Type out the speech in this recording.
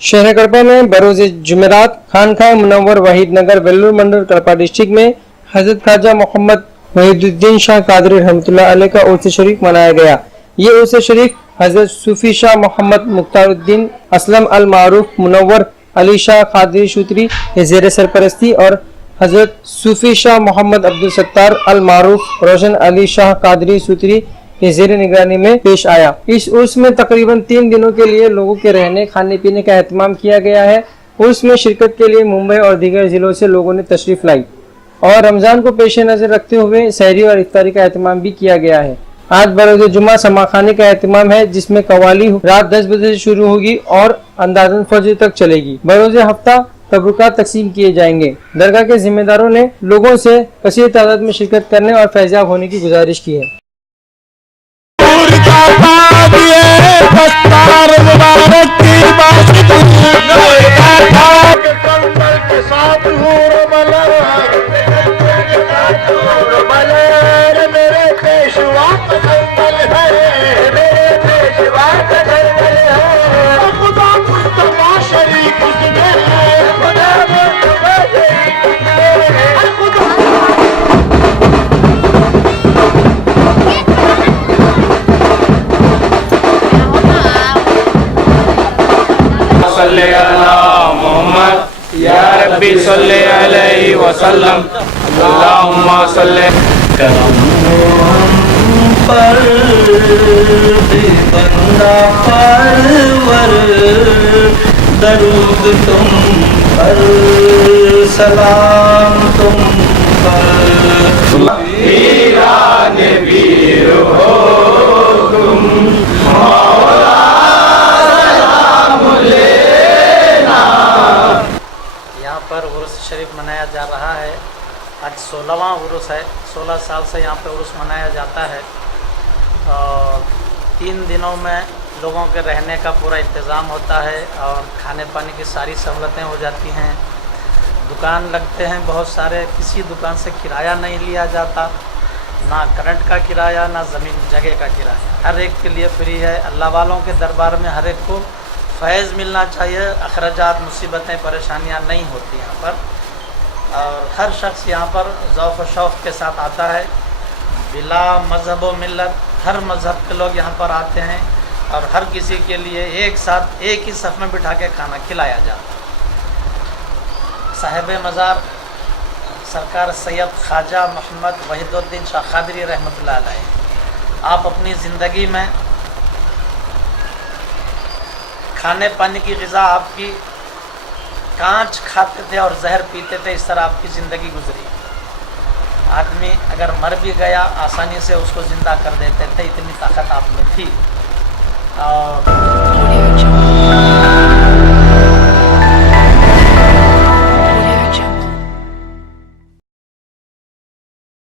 शहर कड़पा में बरोज जुमेरात खानकाह मुनव्वर वहीद नगर वेल्लूर मंडल कड़पा डिस्ट्रिक्ट में हजरत ख्वाजा मोहम्मद वहीदुद्दीन शाह कादरी रहमतुल्लाह अलैह का उर्स शरीफ मनाया गया। ये उर्स शरीफ हजरत सूफी शाह मोहम्मद मुख्तारुद्दीन असलम अल मारूफ मुनव्वर अली शाह कादरी सूत्री जेर सरपरस्ती और हजरत सूफी शाह मोहम्मद अब्दुल सत्तार अल मारूफ रोशन अली शाह कादरी सूत्री के जेर निगरानी में पेश आया। इस उर्स में तकरीबन 3 दिनों के लिए लोगों के रहने खाने पीने का एहतमाम किया गया है। उर्स में शिरकत के लिए मुंबई और दीगर जिलों से लोगों ने तशरीफ लाई और रमजान को पेश नजर रखते हुए सहरी और इफ्तारी का एहतमाम भी किया गया है। आज बरोज़ जुम्मा समाखाने का एहतमाम है, जिसमें कवाली रात 10 बजे से शुरू होगी और अंदाजन फजर तक चलेगी। बरोज़ हफ्ता तबरुकात तकसीम किए जाएंगे। दरगाह के जिम्मेदारों ने लोगों से कसीर तादाद में शिरकत करने और फैज़याब होने की गुजारिश की है। मोहम्मद या रब्बी सल्ले अलैहि वसल्लम अल्लाहुम्मा सल्ले पर बंदा परवर दरूद तुम पर सलाम तुम पर वीरान वीर हो तुम मौला सलाम लेना। यहाँ पर उर्स शरीफ मनाया जा रहा है। आज 16वां उर्स है। 16 साल से यहाँ पर उर्स मनाया जाता है और 3 दिनों में लोगों के रहने का पूरा इंतज़ाम होता है और खाने पाने की सारी सहूलतें हो जाती हैं। दुकान लगते हैं बहुत सारे, किसी दुकान से किराया नहीं लिया जाता, ना करंट का किराया ना ज़मीन जगह का किराया, हर एक के लिए फ्री है। अल्लाह वालों के दरबार में हर एक को फैज़ मिलना चाहिए। अखराजात मुसीबतें परेशानियाँ नहीं होती यहाँ पर और हर शख्स यहाँ पर ज़ौक़ व शौक़ के साथ आता है। बिला मज़हब व मिल्लत हर मज़हब के लोग यहाँ पर आते हैं और हर किसी के लिए एक साथ एक ही सफ़ में बिठा के खाना खिलाया जाता है। साहिब मज़ार सरकार सैयद ख्वाजा मोहम्मद वहीदुद्दीन शाह कादरी रहमतुल्लाह अलैह आप अपनी ज़िंदगी में खाने पाने की ग़िज़ा आपकी कांच खाते थे और जहर पीते थे, इस तरह आपकी ज़िंदगी गुजरी। आदमी अगर मर भी गया आसानी से उसको ज़िंदा कर देते थे, इतनी ताकत आप में थी। और